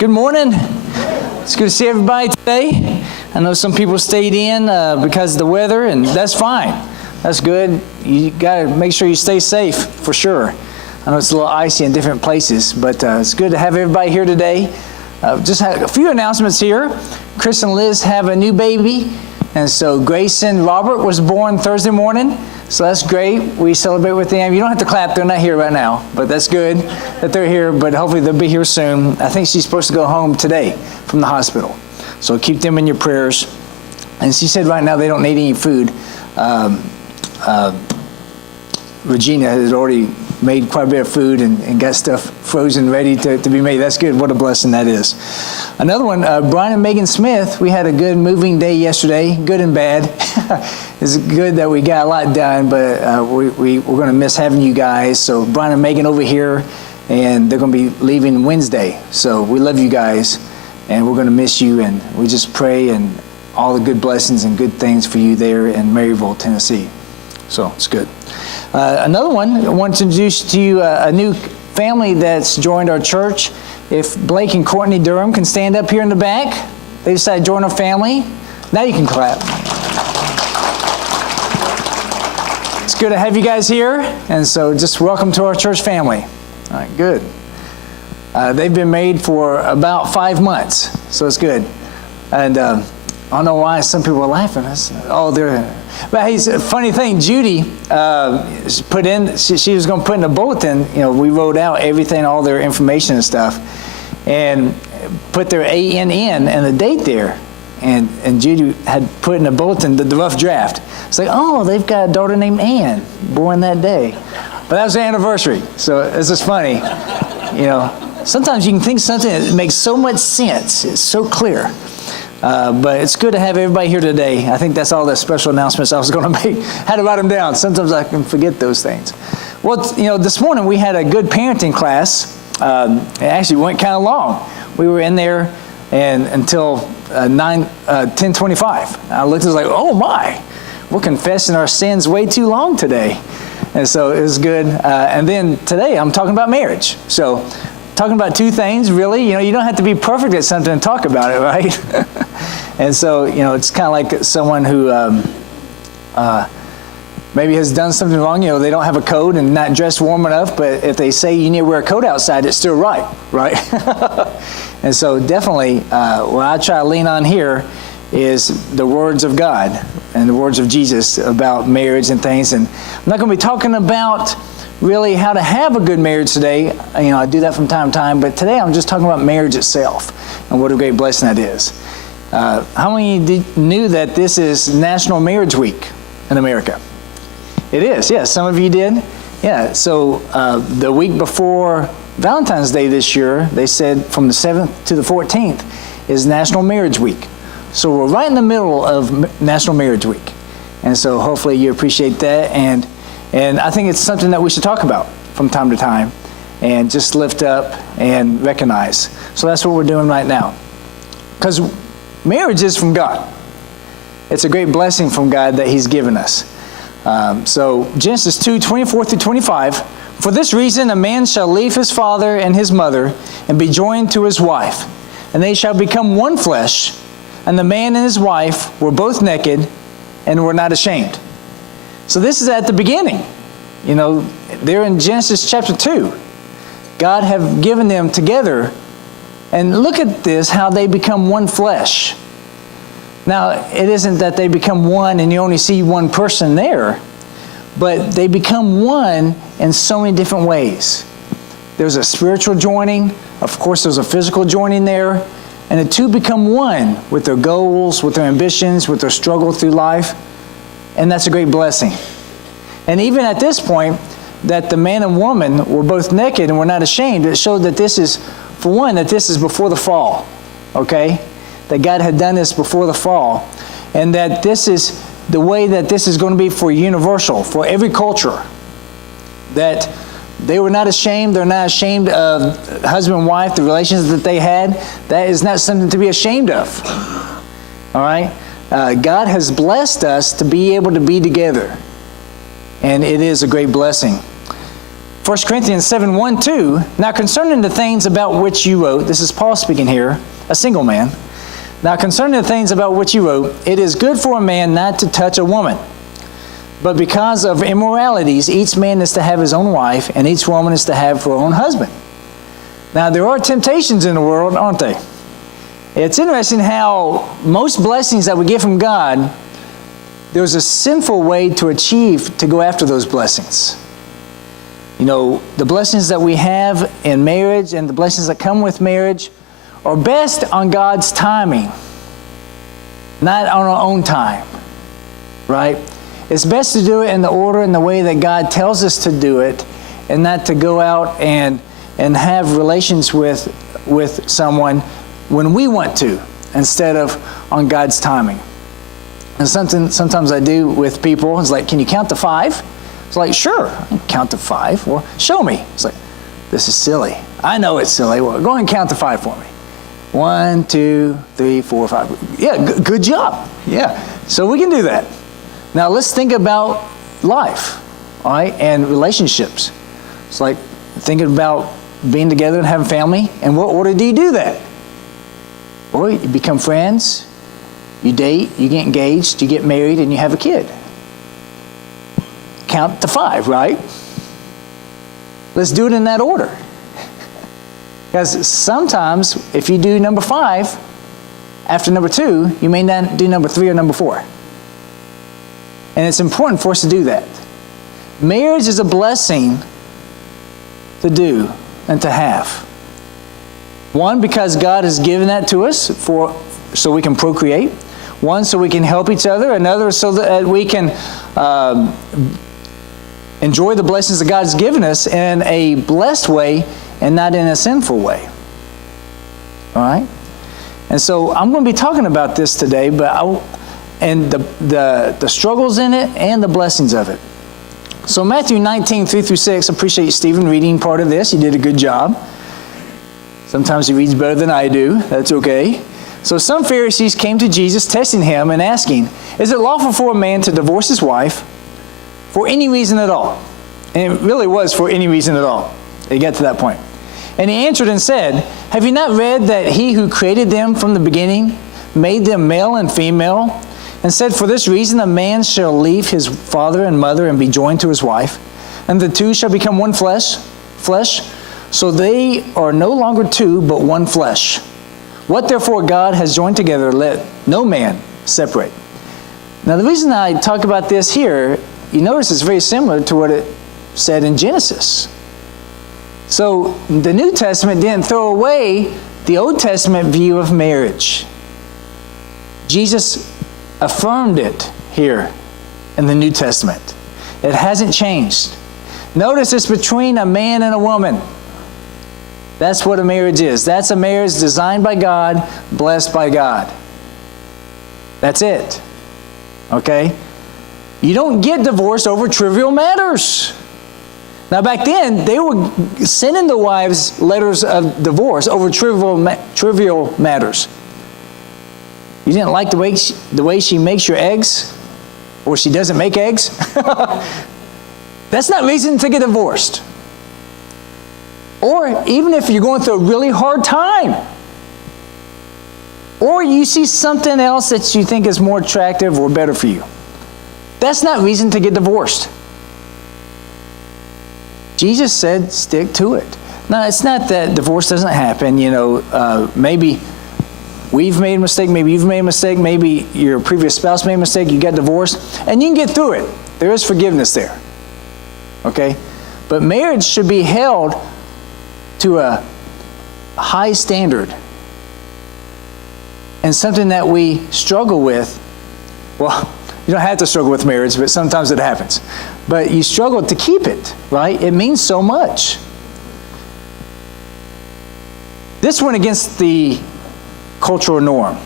Good morning. It's good to see everybody today. I know some people stayed in because of the weather, and that's fine. That's good. You got to make sure you stay safe for sure. I know it's a little icy in different places, but it's good to have everybody here today. Just had a few announcements here. Chris and Liz have a new baby, and so Grayson Robert was born Thursday morning. So that's great. We celebrate with them. You don't have to clap. They're not here right now, but that's good that they're here, but hopefully they'll be here soon. I think she's supposed to go home today from the hospital. So keep them in your prayers. And she said right now they don't need any food. Regina has already made quite a bit of food and got stuff frozen ready to be made. That's good. What a blessing that is. Another one, Brian and Megan Smith, we had a good moving day yesterday, good and bad. It's good that we got a lot done, but we're going to miss having you guys. So Brian and Megan over here, and they're going to be leaving Wednesday. So we love you guys, and we're going to miss you, and we just pray and all the good blessings and good things for you there in Maryville, Tennessee. So it's good. Another one, I want to introduce to you a new family that's joined our church. If Blake and Courtney Durham can stand up here in the back, they decided to join our family. Now you can clap. It's good to have you guys here, and so just welcome to our church family. All right, good. They've been married for about 5 months, so it's good. And I don't know why some people are laughing. But hey, a funny thing, Judy put in, she was going to put in a bulletin, we wrote out everything, all their information and stuff, and put their ANN and the date there. And Judy had put in a bulletin the rough draft. It's like, oh, they've got a daughter named Ann, born that day. But that was their anniversary, so it's just funny. Sometimes you can think something that makes so much sense. It's so clear. But it's good to have everybody here today. I think that's all the special announcements I was going to make. Had to write them down. Sometimes I can forget those things. Well, this morning we had a good parenting class. It actually went kind of long. We were in there until 10:25. I looked and was like, oh my, we're confessing our sins way too long today. And so it was good. And then today I'm talking about marriage. So talking about two things, really. You don't have to be perfect at something to talk about it, right? And so, it's kind of like someone who maybe has done something wrong. They don't have a coat and not dressed warm enough, but if they say you need to wear a coat outside, it's still right? And so definitely what I try to lean on here is the words of God and the words of Jesus about marriage and things. And I'm not going to be talking about really how to have a good marriage today. I do that from time to time, but today I'm just talking about marriage itself and what a great blessing that is. How many knew that this is National Marriage Week in America? It is, yes. Some of you did. Yeah, so the week before Valentine's Day this year, they said from the 7th to the 14th is National Marriage Week. So we're right in the middle of National Marriage Week. And so hopefully you appreciate that. And I think it's something that we should talk about from time to time and just lift up and recognize. So that's what we're doing right now. Because marriage is from God. It's a great blessing from God that He's given us. So Genesis 2:24 through 25. For this reason a man shall leave his father and his mother and be joined to his wife, and they shall become one flesh. And the man and his wife were both naked and were not ashamed. So this is at the beginning. They're in Genesis chapter 2. God have given them together. And look at this, how they become one flesh. Now, it isn't that they become one and you only see one person there, but they become one in so many different ways. There's a spiritual joining. Of course, there's a physical joining there. And the two become one with their goals, with their ambitions, with their struggle through life. And that's a great blessing. And even at this point, that the man and woman were both naked and were not ashamed, it showed that this is, for one, that this is before the fall. Okay? That God had done this before the fall. And that this is the way that this is going to be for universal, for every culture. That they were not ashamed. They're not ashamed of husband and wife, the relations that they had. That is not something to be ashamed of. All right? God has blessed us to be able to be together. And it is a great blessing. 1 Corinthians 7, 1, 2, now concerning the things about which you wrote, this is Paul speaking here, a single man. Now concerning the things about which you wrote, it is good for a man not to touch a woman. But because of immoralities, each man is to have his own wife, and each woman is to have her own husband. Now there are temptations in the world, aren't they? It's interesting how most blessings that we get from God, there's a sinful way to go after those blessings. You know, the blessings that we have in marriage and the blessings that come with marriage are best on God's timing, not on our own time, right? It's best to do it in the order and the way that God tells us to do it, and not to go out and have relations with someone when we want to, instead of on God's timing. And sometimes I do with people, it's like, can you count to 5? It's like, sure, I can count to 5. Well, show me. It's like, this is silly. I know it's silly. Well, go ahead and count to 5 for me. 1, 2, 3, 4, 5. Yeah, good job. Yeah, so we can do that. Now let's think about life, all right, and relationships. It's like thinking about being together and having family. In what order do you do that? Well, you become friends, you date, you get engaged, you get married, and you have a kid. Count to 5, right? Let's do it in that order. Because sometimes if you do number 5, after number 2, you may not do number 3 or number 4. And it's important for us to do that. Marriage is a blessing to do and to have. One, because God has given that to us so we can procreate. One, so we can help each other. Another, so that we can enjoy the blessings that God has given us in a blessed way and not in a sinful way. All right? And so I'm going to be talking about this today, and the struggles in it and the blessings of it. So Matthew 19, 3 through 6, I appreciate you, Stephen, reading part of this. You did a good job. Sometimes he reads better than I do. That's okay. So some Pharisees came to Jesus, testing him and asking, is it lawful for a man to divorce his wife for any reason at all? And it really was for any reason at all. They got to that point. And he answered and said, have you not read that he who created them from the beginning made them male and female, and said, for this reason a man shall leave his father and mother and be joined to his wife, and the two shall become one flesh. So they are no longer two, but one flesh. What therefore God has joined together, let no man separate. Now the reason I talk about this here, you notice it's very similar to what it said in Genesis. So the New Testament didn't throw away the Old Testament view of marriage. Jesus affirmed it here in the New Testament. It hasn't changed. Notice it's between a man and a woman. That's what a marriage is. That's a marriage designed by God, blessed by God. That's it. Okay? You don't get divorced over trivial matters. Now back then, they were sending the wives letters of divorce over trivial matters. You didn't like the way she makes your eggs, or she doesn't make eggs? That's not reason to get divorced. Or even if you're going through a really hard time, or you see something else that you think is more attractive or better for you, that's not reason to get divorced. Jesus said, stick to it. Now, it's not that divorce doesn't happen. Maybe we've made a mistake, maybe you've made a mistake, maybe your previous spouse made a mistake, you got divorced, and you can get through it. There is forgiveness there. Okay? But marriage should be held to a high standard, and something that we struggle with. Well, you don't have to struggle with marriage, but sometimes it happens. But you struggle to keep it, right? It means so much. This went against the cultural norm,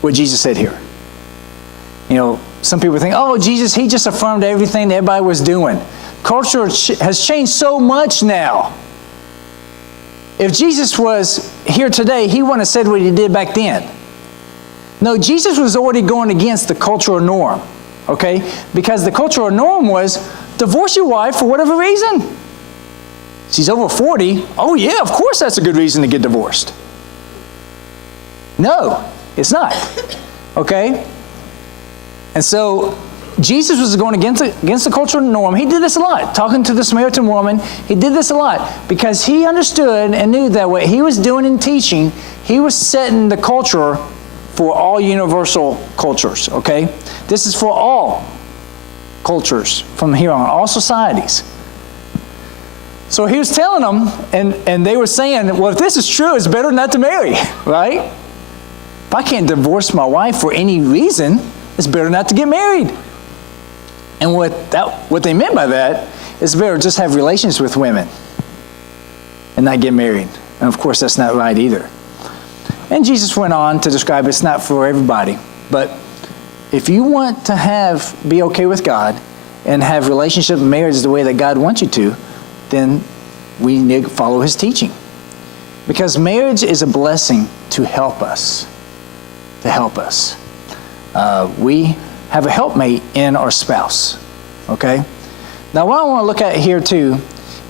what Jesus said here. Some people think, oh, Jesus, he just affirmed everything that everybody was doing. Culture has changed so much now. If Jesus was here today, he wouldn't have said what he did back then. No, Jesus was already going against the cultural norm, okay? Because the cultural norm was divorce your wife for whatever reason. She's over 40. Oh yeah, of course that's a good reason to get divorced. No, it's not. Okay? And so Jesus was going against the cultural norm. He did this a lot. Talking to the Samaritan woman, he did this a lot because he understood and knew that what he was doing in teaching, he was setting the culture for all universal cultures, okay? This is for all cultures from here on, all societies. So he was telling them, and they were saying, well, if this is true, it's better not to marry, right? If I can't divorce my wife for any reason, it's better not to get married. And what they meant by that is better just have relations with women and not get married. And of course, that's not right either. And Jesus went on to describe it's not for everybody. But if you want to be okay with God and have relationship and marriage the way that God wants you to, then we need to follow his teaching. Because marriage is a blessing to help us. We have a helpmate in our spouse. Okay? Now what I want to look at here too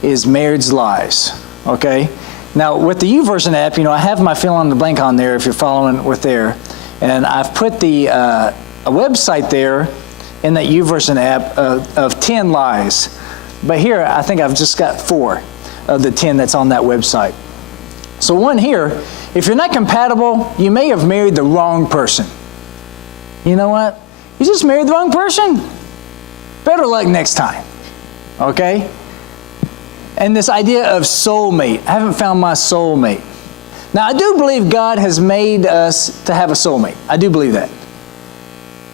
is marriage lies. Okay? Now with the YouVersion app, I have my fill in the blank on there if you're following with there. And I've put a website there in that YouVersion app of 10 lies. But here, I think I've just got 4 of the 10 that's on that website. So one here, if you're not compatible, you may have married the wrong person. You know what? You just married the wrong person. Better luck next time. Okay? And this idea of soulmate. I haven't found my soulmate. Now, I do believe God has made us to have a soulmate. I do believe that.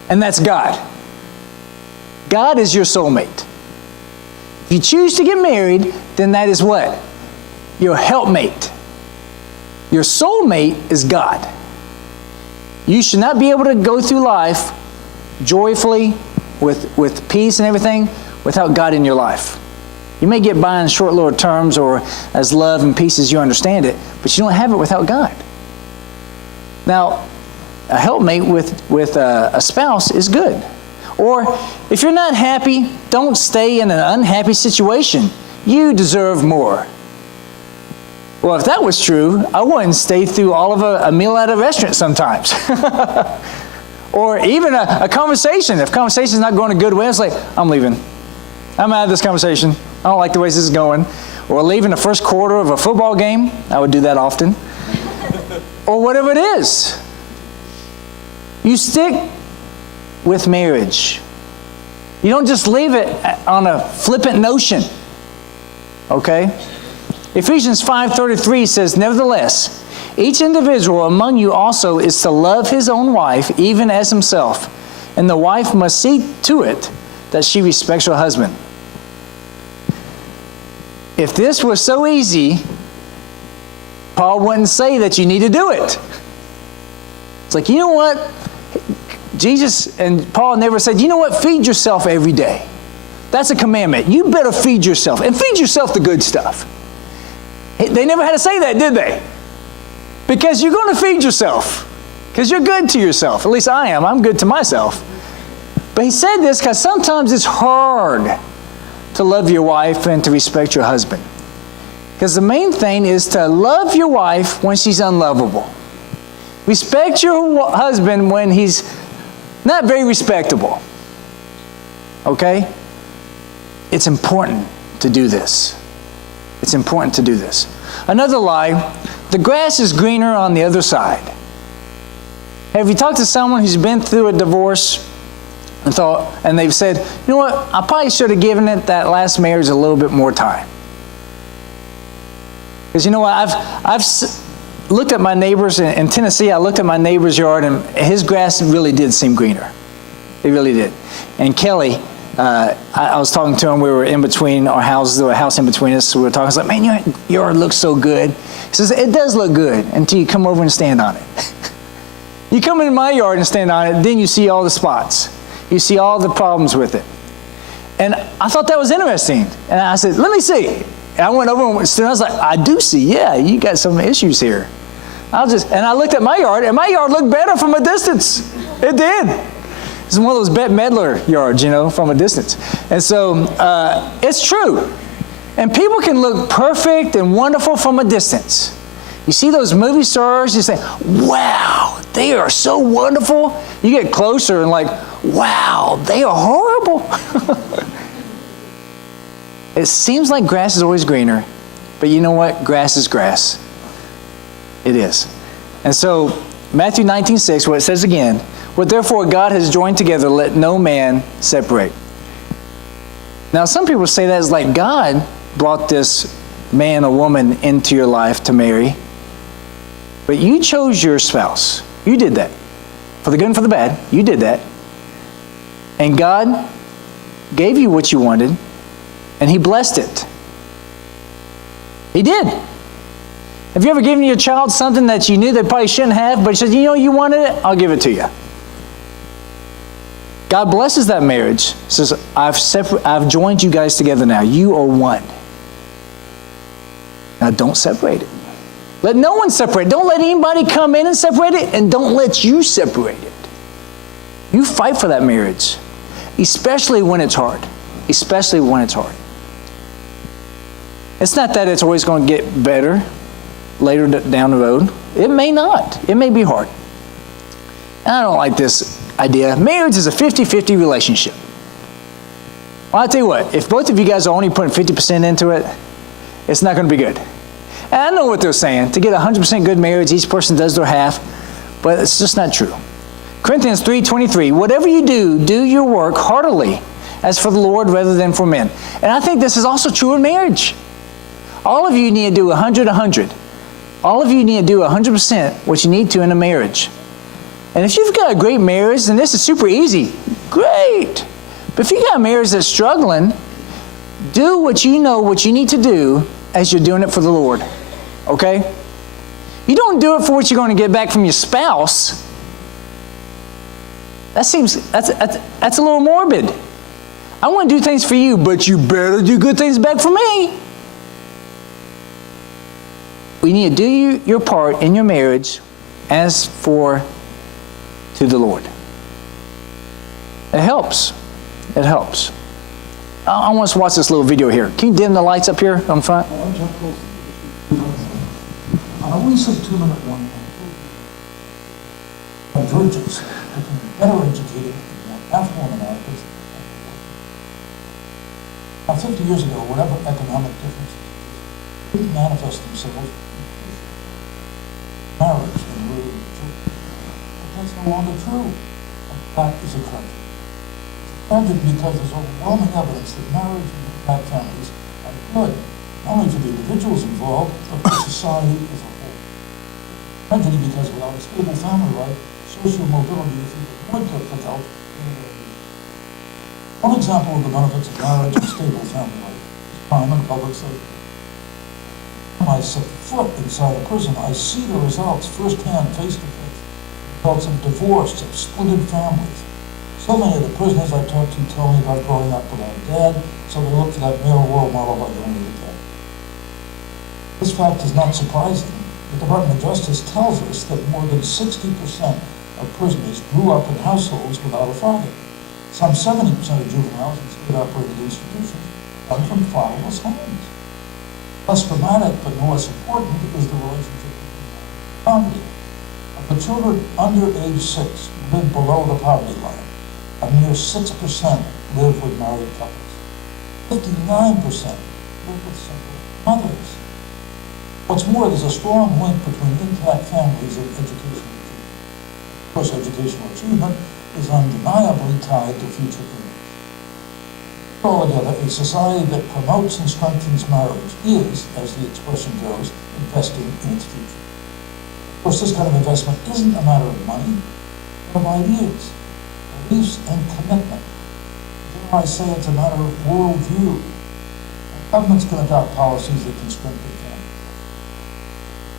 And that's God. God is your soulmate. If you choose to get married, then that is what? Your helpmate. Your soulmate is God. You should not be able to go through life joyfully with peace and everything without God in your life. You may get by in short little terms or as love and peace as you understand it, but you don't have it without God. Now, a helpmate with a spouse is good. Or if you're not happy, don't stay in an unhappy situation. You deserve more. Well, if that was true, I wouldn't stay through all of a meal at a restaurant sometimes. Or even a conversation. If conversation's not going a good way, it's like, I'm leaving. I'm out of this conversation. I don't like the way this is going. Or leaving the first quarter of a football game. I would do that often. Or whatever it is. You stick with marriage. You don't just leave it on a flippant notion. Okay? Ephesians 5:33 says, nevertheless, each individual among you also is to love his own wife, even as himself. And the wife must see to it that she respects her husband. If this was so easy, Paul wouldn't say that you need to do it. It's like, you know what? Jesus and Paul never said, you know what? Feed yourself every day. That's a commandment. You better feed yourself. And feed yourself the good stuff. They never had to say that, did they? Because you're going to feed yourself. Because you're good to yourself. At least I am. I'm good to myself. But he said this because sometimes it's hard to love your wife and to respect your husband. Because the main thing is to love your wife when she's unlovable. Respect your husband when he's not very respectable. Okay? It's important to do this. It's important to do this. Another lie, the grass is greener on the other side. Have you talked to someone who's been through a divorce and they've said, you know what, I probably should have given that last marriage a little bit more time. Because you know what, I've looked at my neighbors in Tennessee. I looked at my neighbor's yard, and his grass really did seem greener. It really did. And Kelly, I was talking to him. We were in between our houses. There was a house in between us. So we were talking. I was like, man, your yard looks so good. He says, it does look good until you come over and stand on it. You come into my yard and stand on it, then you see all the spots. You see all the problems with it. And I thought that was interesting. And I said, let me see. And I went over and stood. I was like, I do see. Yeah, you got some issues here. And I looked at my yard, and my yard looked better from a distance. It did. It's one of those Bette Midler yards, from a distance. And so it's true. And people can look perfect and wonderful from a distance. You see those movie stars, you say, wow, they are so wonderful. You get closer and like, wow, they are horrible. It seems like grass is always greener, but you know what? Grass is grass. It is. And so, Matthew 19:6, where it says again, what therefore God has joined together, let no man separate. Now, some people say that is like God brought this man or woman into your life to marry, but you chose your spouse. You did that. For the good and for the bad, you did that. And God gave you what you wanted, and He blessed it. He did. Have you ever given your child something that you knew they probably shouldn't have, but you said, you know, you wanted it, I'll give it to you. God blesses that marriage. Says, I've joined you guys together now. You are one. Now don't separate it. Let no one separate it. Don't let anybody come in and separate it, and don't let you separate it. You fight for that marriage, especially when it's hard. Especially when it's hard. It's not that it's always going to get better later down the road. It may not. It may be hard. And I don't like this idea. Marriage is a 50-50 relationship. Well, I'll tell you what, if both of you guys are only putting 50% into it, it's not going to be good. And I know what they're saying. To get a 100% good marriage, each person does their half, but it's just not true. Corinthians 3:23, whatever you do, do your work heartily, as for the Lord rather than for men. And I think this is also true in marriage. All of you need to do 100. All of you need to do 100% what you need to in a marriage. And if you've got a great marriage, and this is super easy, great. But if you got a marriage that's struggling, do what you know what you need to do as you're doing it for the Lord. Okay? You don't do it for what you're going to get back from your spouse. That's a little morbid. I want to do things for you, but you better do good things back for me. We need to do your part in your marriage as for to the Lord. It helps. It helps. I want us to watch this little video here. Can you dim the lights up here on front? On a recent 2-minute one, virgins becoming better educated than affluent Americans. Now, 50 years ago, whatever economic differences didn't manifest themselves in marriage and really children. But that's no longer true. And that is a tragedy. It's a tragedy because there's overwhelming evidence that marriage and impact families are good, not only for the individuals involved, but for society as a whole. Tragedy because without a stable family life, social mobility is even more difficult. One example of the benefits of marriage and stable family life is crime and public safety. When I set foot inside a prison, I see the results firsthand, face to face. Results of divorce, of splitted families. So many of the prisoners I talk to tell me about growing up without a dad, so they look for that male role model by going to the dad. This fact is not surprising. The Department of Justice tells us that more than 60% of prisoners grew up in households without a father. Some 70% of juveniles in state-operated institutions come from fatherless homes. Less dramatic, but no less important, is the relationship with poverty. Of the children under age 6 live below the poverty line. A mere 6% live with married couples. 59% live with single mothers. What's more, there's a strong link between intact families and educational achievement. Of course, educational achievement is undeniably tied to future image. Altogether, a society that promotes and strengthens marriage is, as the expression goes, investing in its future. Of course, this kind of investment isn't a matter of money, but of ideas, beliefs, and commitment. Dare I say it's a matter of worldview. Governments can adopt policies that can strengthen families.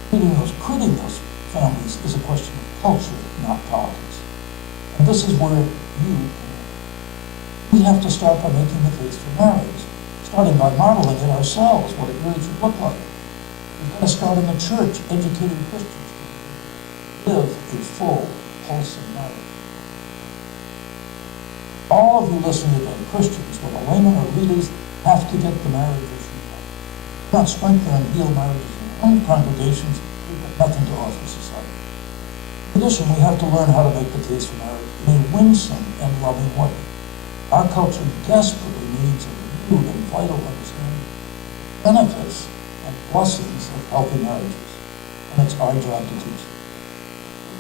Creating those families is a question of culture, not politics. And this is where we have to start by making the case for marriage, starting by modeling it ourselves, what it really should look like. We've got to start in the church, educating Christians to live a full, wholesome marriage. All of you listening today, Christians, whether laymen or leaders, have to get the marriage issue right. not strengthen and heal marriages in our own congregations, we've got nothing to offer society. In addition, we have to learn how to make the case for marriage in a winsome and loving way. Our culture desperately needs a renewed and vital understanding of the benefits and blessings of healthy marriages, and it's our job to teach it.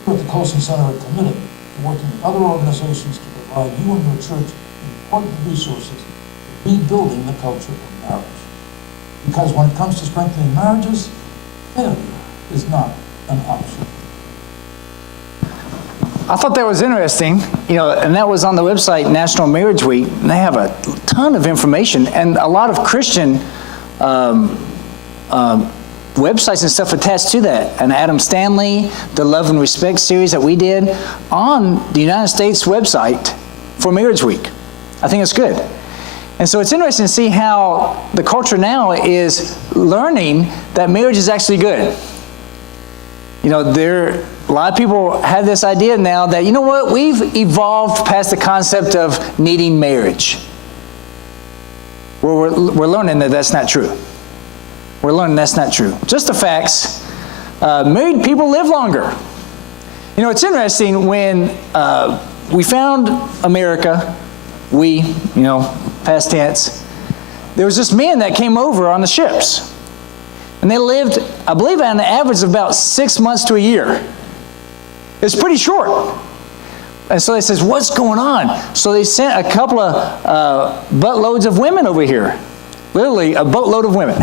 Here at the Colson Center are committed to working with other organizations to provide you and your church important resources for rebuilding the culture of marriage. Because when it comes to strengthening marriages, failure is not an option. I thought that was interesting, and that was on the website National Marriage Week, and they have a ton of information and a lot of Christian websites and stuff attached to that. And Adam Stanley, the Love and Respect series that we did on the United States website for Marriage Week. I think it's good. And so it's interesting to see how the culture now is learning that marriage is actually good. A lot of people have this idea now that, we've evolved past the concept of needing marriage. Well, we're learning that that's not true. We're learning that's not true. Just the facts. Married people live longer. It's interesting when we found America, past tense, there was this men that came over on the ships. And they lived, I believe, on an average of about 6 months to a year. It's pretty short. And so they says, what's going on? So they sent a couple of buttloads of women over here. Literally a boatload of women.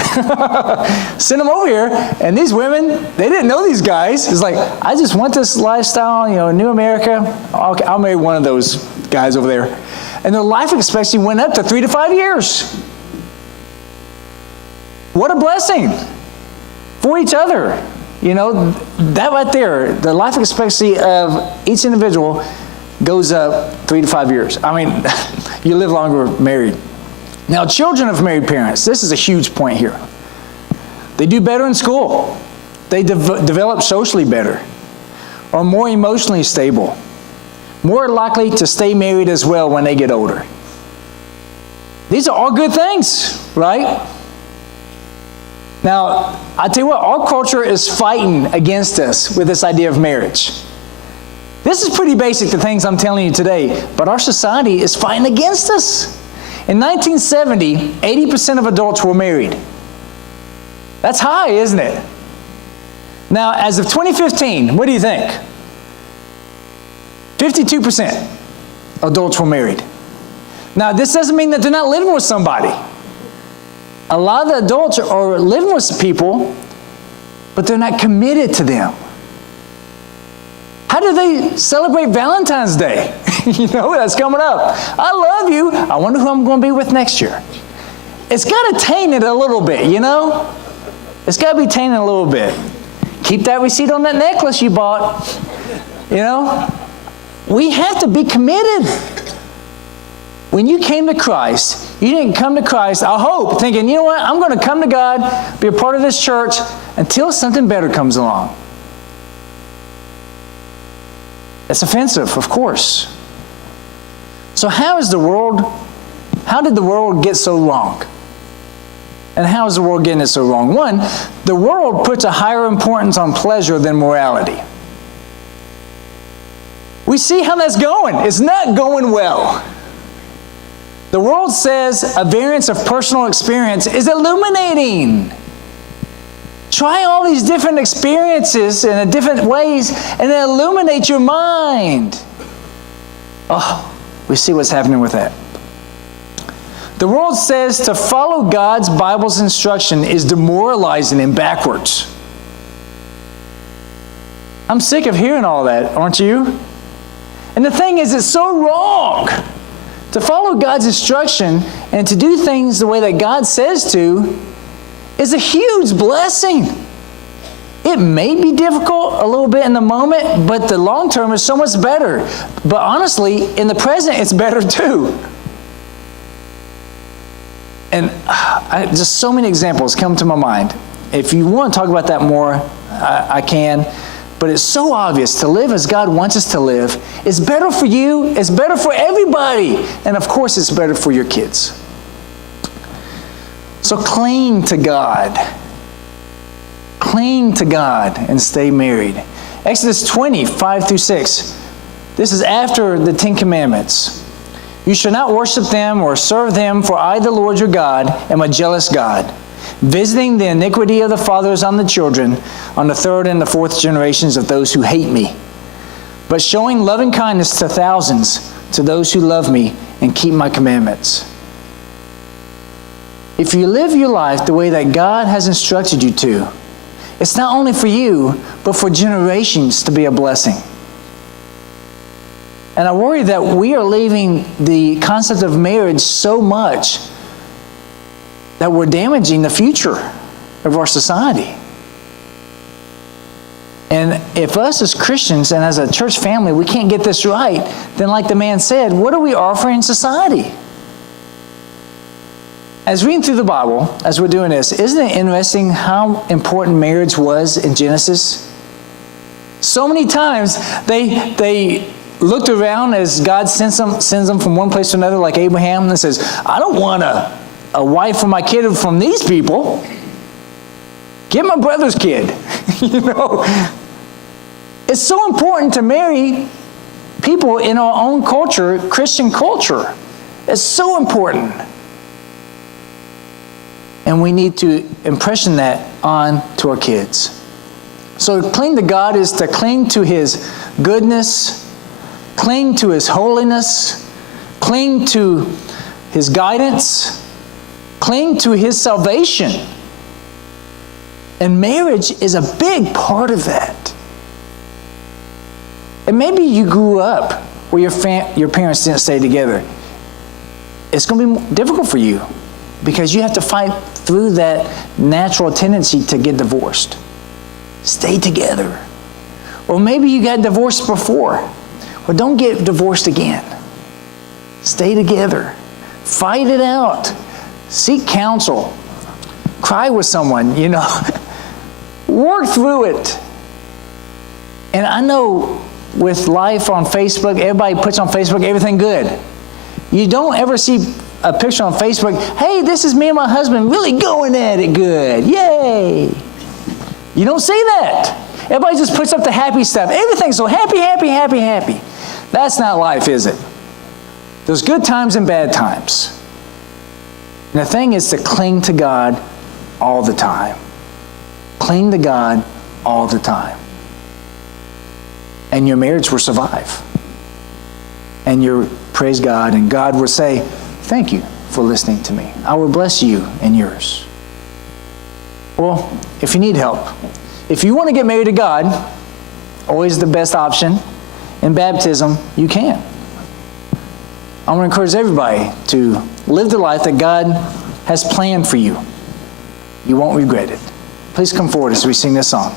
Sent them over here, and these women, they didn't know these guys. It's like, I just want this lifestyle, new America. I'll marry one of those guys over there. And their life expectancy went up to 3 to 5 years. What a blessing for each other. That right there, the life expectancy of each individual goes up 3 to 5 years. I mean, you live longer married. Now, children of married parents, this is a huge point here. They do better in school. They develop socially better, are more emotionally stable, more likely to stay married as well when they get older. These are all good things, right? Now, I tell you what, our culture is fighting against us with this idea of marriage. This is pretty basic, the things I'm telling you today, but our society is fighting against us. In 1970, 80% of adults were married. That's high, isn't it? Now, as of 2015, what do you think? 52% adults were married. Now, this doesn't mean that they're not living with somebody. A lot of the adults are living with people, but they're not committed to them. How do they celebrate Valentine's Day? That's coming up. I love you. I wonder who I'm going to be with next year. It's got to taint it a little bit, It's got to be tainted a little bit. Keep that receipt on that necklace you bought. We have to be committed. When you came to Christ, you didn't come to Christ, I hope, thinking, I'm going to come to God, be a part of this church, until something better comes along. It's offensive, of course. So how did the world get so wrong? And how is the world getting it so wrong? One, the world puts a higher importance on pleasure than morality. We see how that's going. It's not going well. The world says a variance of personal experience is illuminating. Try all these different experiences in different ways and then illuminate your mind. Oh, we see what's happening with that. The world says to follow God's Bible's instruction is demoralizing and backwards. I'm sick of hearing all that, aren't you? And the thing is, it's so wrong. To follow God's instruction and to do things the way that God says to is a huge blessing. It may be difficult a little bit in the moment, but the long term is so much better. But honestly, in the present, it's better too. And just so many examples come to my mind. If you want to talk about that more, I can. But it's so obvious to live as God wants us to live. It's better for you. It's better for everybody. And of course, it's better for your kids. So cling to God. Cling to God and stay married. Exodus 20, 5 through 6. This is after the Ten Commandments. You shall not worship them or serve them, for I, the Lord your God, am a jealous God, visiting the iniquity of the fathers on the children, on the third and the fourth generations of those who hate me, but showing loving kindness to thousands, to those who love me and keep my commandments. If you live your life the way that God has instructed you to, it's not only for you, but for generations to be a blessing. And I worry that we are leaving the concept of marriage so much that we're damaging the future of our society. And if us as Christians and as a church family, we can't get this right, then like the man said, what are we offering society? As reading through the Bible, as we're doing this, isn't it interesting how important marriage was in Genesis? So many times they looked around as God sends them from one place to another, like Abraham, and says, I don't want a wife for my kid from these people. Get my brother's kid. You know, it's so important to marry people in our own culture, Christian culture. It's so important. And we need to impression that on to our kids. So to cling to God is to cling to His goodness, cling to His holiness, cling to His guidance, cling to His salvation. And marriage is a big part of that. And maybe you grew up where your parents didn't stay together. It's going to be difficult for you because you have to fight through that natural tendency to get divorced. Stay together. Or maybe you got divorced before. Well, don't get divorced again. Stay together. Fight it out. Seek counsel. Cry with someone, you know. Work through it. And I know with life on Facebook, everybody puts on Facebook everything good. You don't ever see a picture on Facebook, hey, this is me and my husband really going at it good. Yay. You don't see that. Everybody just puts up the happy stuff. Everything's so happy, happy, happy, happy. That's not life, is it? There's good times and bad times. And the thing is to cling to God all the time. Cling to God all the time. And your marriage will survive. And your praise God, and God will say, thank you for listening to me. I will bless you and yours. Well, if you need help, if you want to get married to God, always the best option, in baptism, you can. I want to encourage everybody to live the life that God has planned for you. You won't regret it. Please come forward as we sing this song.